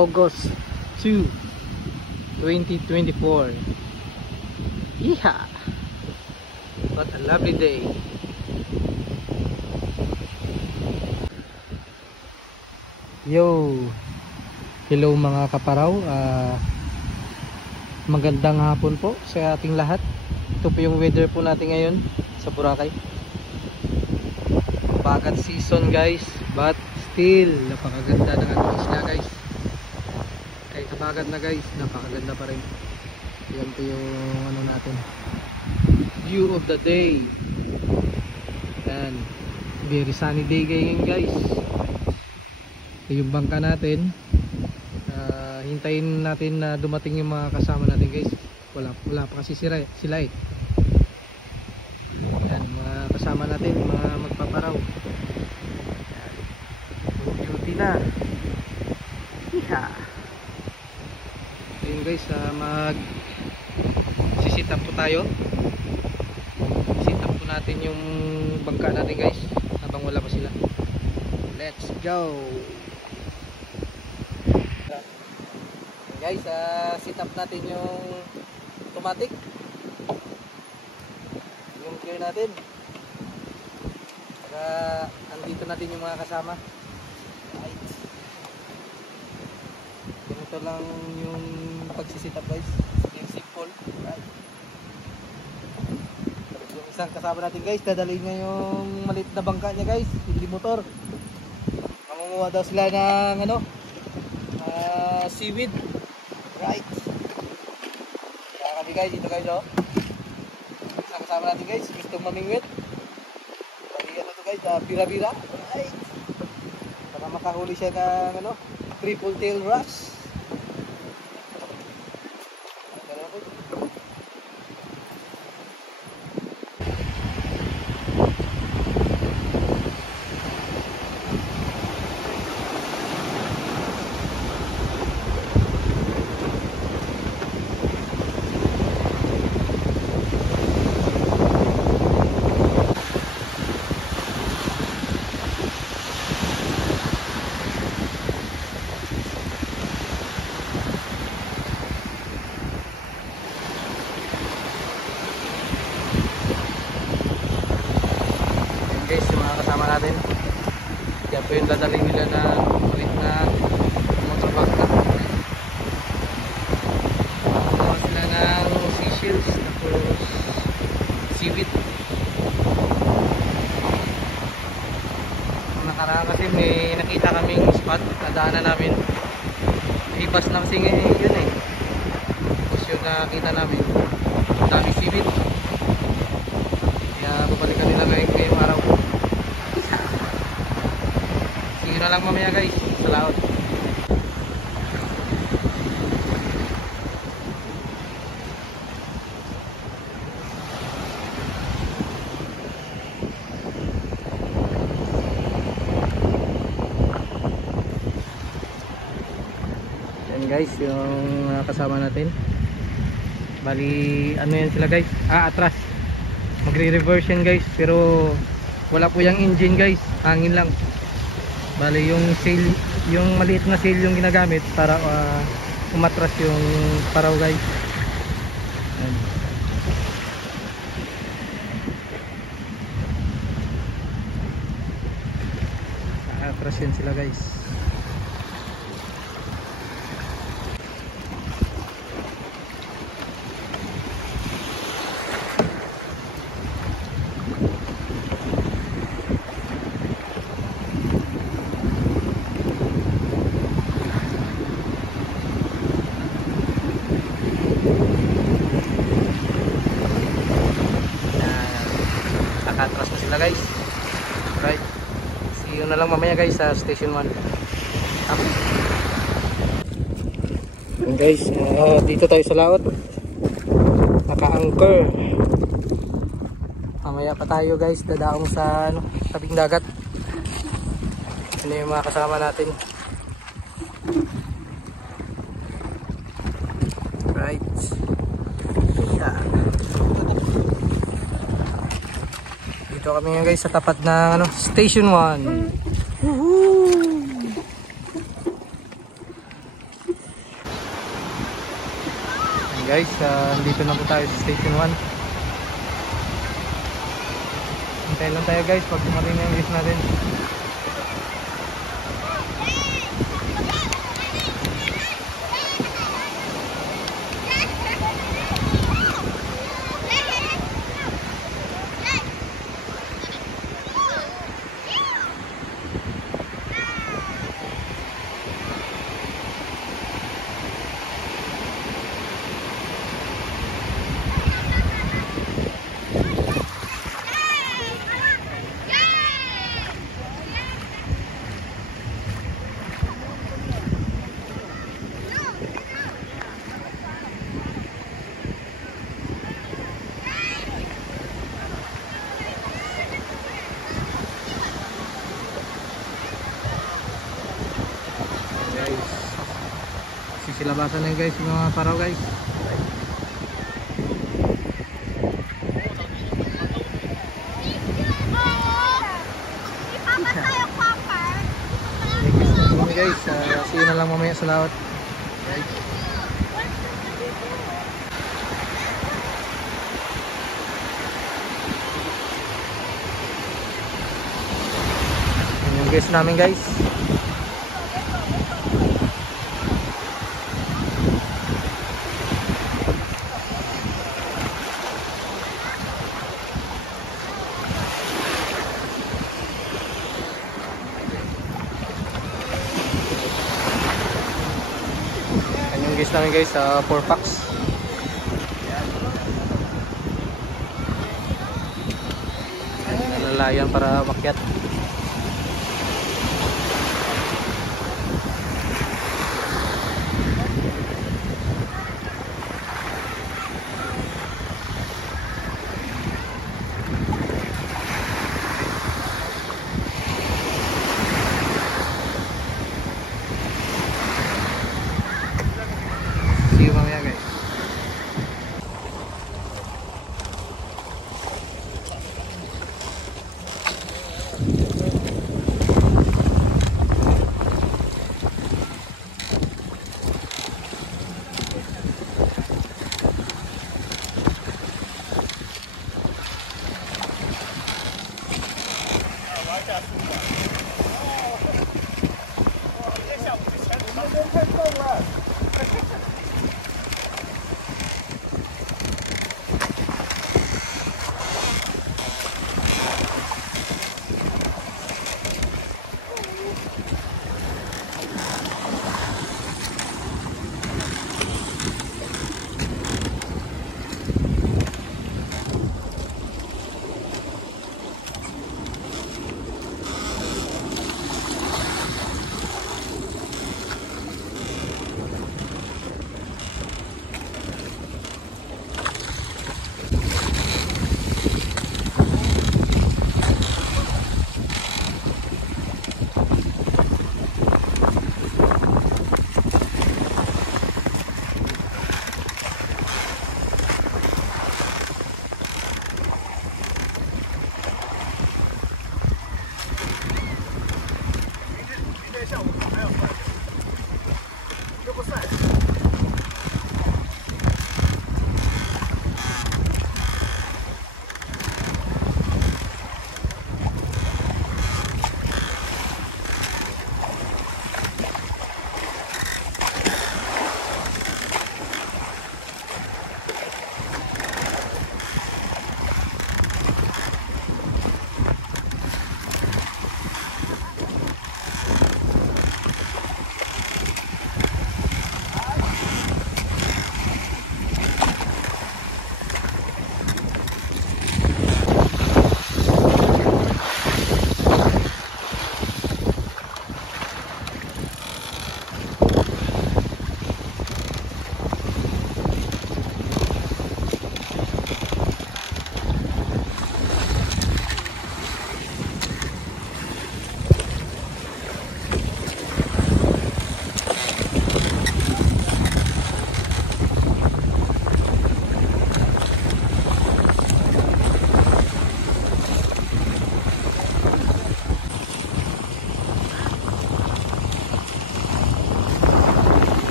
August 2, 2024. Yeehaw! What a lovely day. Yo! Hello mga kaparaw, magandang hapon po sa ating lahat. Ito po yung weather po natin ngayon sa Boracay. Bagat season guys, but still napakaganda ng ating isla guys. Kahit nabagat na guys, napakaganda pa rin. Yan po yung ano natin, view of the day. Yan, very sunny day ngayon guys. Ito yung bangka natin. Hintayin natin na dumating yung mga kasama natin guys. Wala pa kasi sila eh. Yan, mga kasama natin, mga magpaparaw. Yan, beauty na. Iha. Ayun guys, mag sisit up po tayo. Sit up po natin yung bangka natin guys habang wala pa sila. Let's go. Guys, sit up natin yung automatic, yung gear natin, para andito natin yung mga kasama. Right. Ganito lang yung pagsisit up guys, yung simple. Right. Yung isang kasama natin guys, dadalhin niya yung maliit na bangka niya guys, hindi motor. Mangunguha daw sila ng ano, seaweed. Right. Kaya kami guys, dito guys oh. Kasama natin guys, gustong mamingwit. Bali ano to guys, bira-bira. Right. Para makahuli siya ng ano, triple tail wrasse. Guys, yung mga kasama natin, yan po yung dadaling nila na ulit na motorbangka. Kuha sila ng seashells, tapos seaweed. Ang nakaraan kasi may nakita kaming spot, nadaanan namin. Ibas na kasi ngayon yun eh. Tapos yung nakita namin, daming seaweed. Kaya babalikan nila ngayong araw. Sige na lang mamaya guys, sa laot. Yan guys, yung kasama natin. Bali, ano yan sila guys? Atras. Magre-reverse yan guys, pero wala po yung engine guys, hangin lang. Bali yung sail, yung maliit na sail yung ginagamit para umatras yung paraw guys. Ayan. Atras yan sila guys. Nakatras na sila guys. Right. See you na lang mamaya guys sa station 1. And guys, dito tayo sa laot. Naka-anchor. Mamaya pa tayo guys, dadaong sa ano, tabing dagat. Ano yung mga kasama natin. Right. Yeah. Dito kami ngayon guys sa tapat ng ano, station 1. Guys, dito na po tayo sa station 1. Hintay lang tayo guys pag dumating na yung list natin. Sisilabasan na guys mga paraw guys. Guys, see you na lang mamaya sa laot. Guys. Yan yung guys namin guys. Guys namin guys sa 4 packs. Nalalayan para makyat. See you mamaya guys.